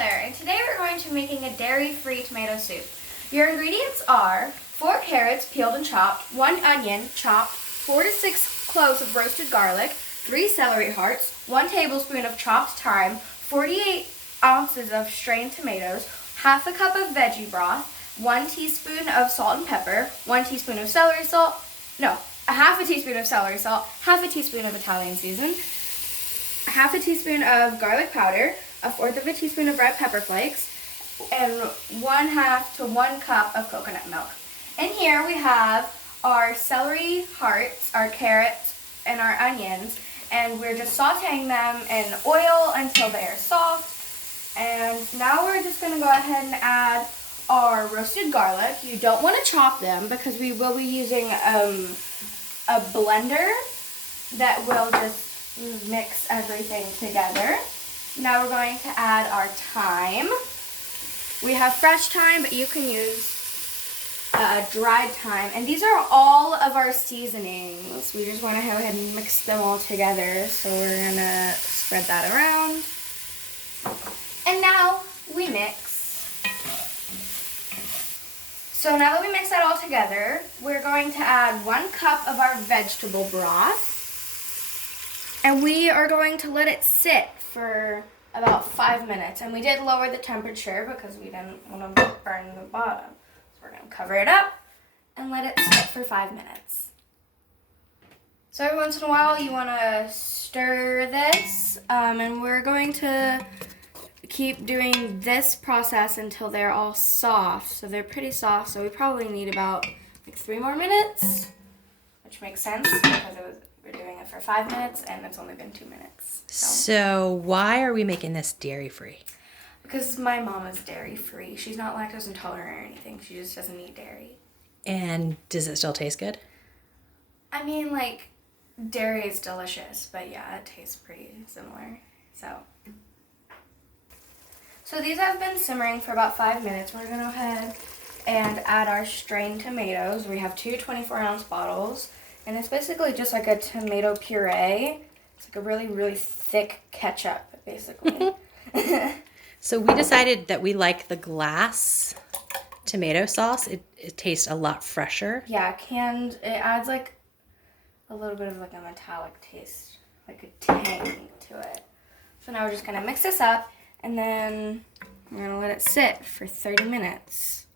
Claire, and today we're going to be making a dairy-free tomato soup. Your ingredients are 4 carrots peeled and chopped, 1 onion chopped, 4 to 6 cloves of roasted garlic, 3 celery hearts, 1 tablespoon of chopped thyme, 48 ounces of strained tomatoes, half a cup of veggie broth, 1 teaspoon of salt and pepper, 1 teaspoon of celery salt, a half a teaspoon of celery salt, half a teaspoon of Italian season, half a teaspoon of garlic powder, a fourth of a teaspoon of red pepper flakes, and 1/2 to 1 cup of coconut milk. In here we have our celery hearts, our carrots, and our onions, and we're just sauteing them in oil until they are soft. And now we're just going to go ahead and add our roasted garlic. You don't want to chop them because we will be using a blender that will just mix everything together. Now we're going to add our thyme. We have fresh thyme, but you can use dried thyme. And these are all of our seasonings. We just want to go ahead and mix them all together. So we're going to spread that around. And now we mix. So now that we mix that all together, we're going to add 1 cup of our vegetable broth. And we are going to let it sit for about 5 minutes. And we did lower the temperature because we didn't want to burn the bottom. So we're going to cover it up and let it sit for 5 minutes. So every once in a while you want to stir this. And we're going to keep doing this process until they're all soft. So they're pretty soft, so we probably need about 3 more minutes, which makes sense because we're doing it for 5 minutes and it's only been 2 minutes. So why are we making this dairy-free? Because my mom is dairy-free. She's not lactose intolerant or anything. She just doesn't eat dairy. And does it still taste good? I mean, dairy is delicious, but yeah, it tastes pretty similar. So these have been simmering for about 5 minutes. We're going to go ahead and add our strained tomatoes. We have 2 24-ounce bottles, and it's basically just like a tomato puree. It's like a really, really thick ketchup, basically. So we decided that we like the glass tomato sauce. It tastes a lot fresher. Yeah, canned, it adds a little bit of a metallic taste, like a tang to it. So now we're just going to mix this up. And then we're going to let it sit for 30 minutes.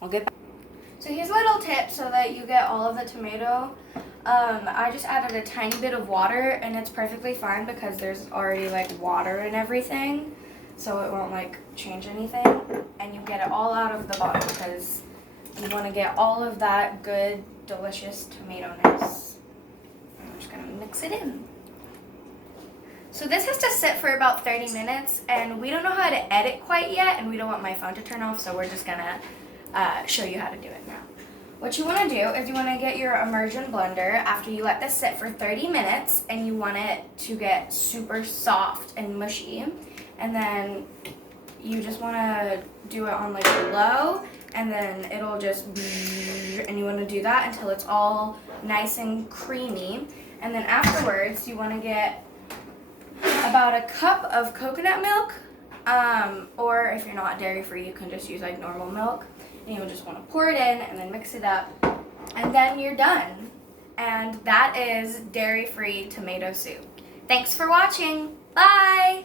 So here's a little tip so that you get all of the tomato. I just added a tiny bit of water, and it's perfectly fine because there's already water and everything. So it won't change anything. And you get it all out of the bottle because you want to get all of that good, delicious tomato-ness. I'm just going to mix it in. So this has to sit for about 30 minutes, and we don't know how to edit quite yet, and we don't want my phone to turn off, so we're just going to show you how to do it now. What you want to do is you want to get your immersion blender after you let this sit for 30 minutes, and you want it to get super soft and mushy, and then you just want to do it on low, and then it'll just, and you want to do that until it's all nice and creamy, and then afterwards you want to get about a cup of coconut milk, or if you're not dairy-free, you can just use normal milk. And you'll just want to pour it in and then mix it up, and then you're done. And that is dairy-free tomato soup. Thanks for watching. Bye!